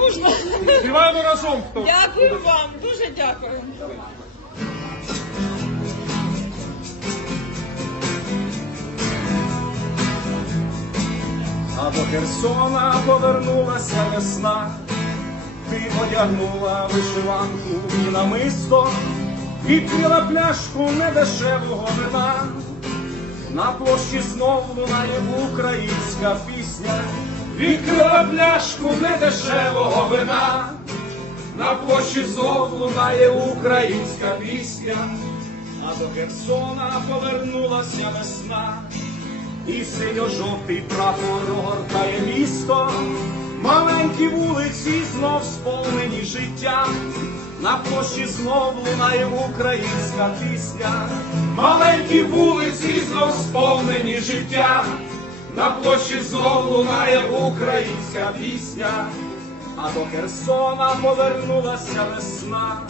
Нужно. Співаємо разом хто. Дякую вам, дуже дякую. А до Херсона повернулася весна, ти одягнула вишиванку і намисто, і пила пляшку недешевого вина. На площі знов лунає українська пісня, відкрила пляшку недешевого вина. На площі знов лунає українська пісня, а до Херсона повернулася весна. І синьо-жовтий прапор огортає місто, маленькі вулиці знов сповнені життя, на площі знов лунає українська пісня, маленькі вулиці знов сповнені життя, на площі знов лунає українська пісня, а до Херсона повернулася весна.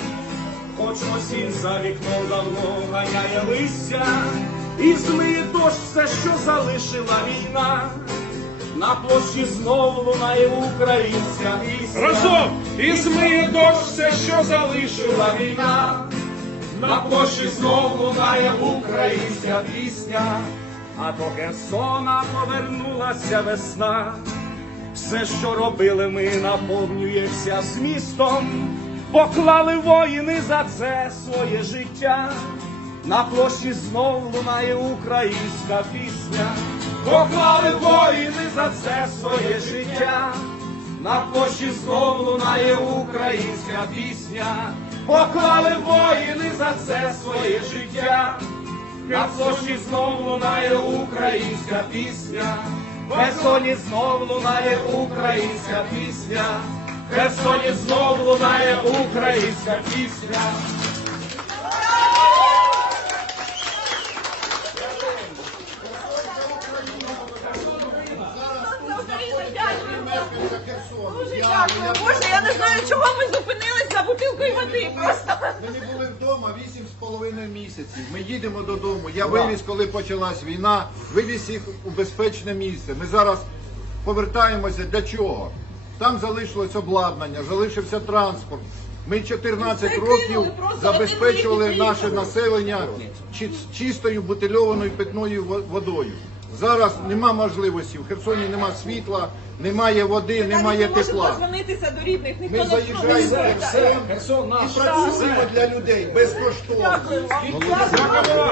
Хоч осінь за вікном давно ганяє листя, і змиє дощ все, що залишила війна. На площі знов лунає українська пісня. Разом! І змиє дощ все, що залишила війна. На площі знов лунає українська пісня, а до Херсона повернулася весна. Все, що робили ми, наповнюється змістом, поклали воїни за це своє життя. На площі знов лунає українська пісня, поклали воїни за це своє життя. На площі знов лунає українська пісня, поклали воїни за це своє життя. На площі знов лунає українська пісня, в Херсоні знов лунає українська пісня, в Херсоні знов лунає українська пісня. Дуже дякую. Боже, я не знаю, чого ми зупинились за бутилкою води. Просто. Ми не були вдома 8,5 місяців. Ми їдемо додому. Я вивіз, коли почалась війна, вивіз їх у безпечне місце. Ми зараз повертаємося для чого? Там залишилось обладнання, залишився транспорт. Ми 14 років забезпечували наше населення чи- чистою бутильованою питною во- водою. Зараз нема можливості. В Херсоні нема світла, немає води, немає можемо тепла. дозвонитися до рідних, ніхто Ми не заїжджаємо в. Херсон Херсон наш. і працюємо для людей безкоштовно. Дякую вам.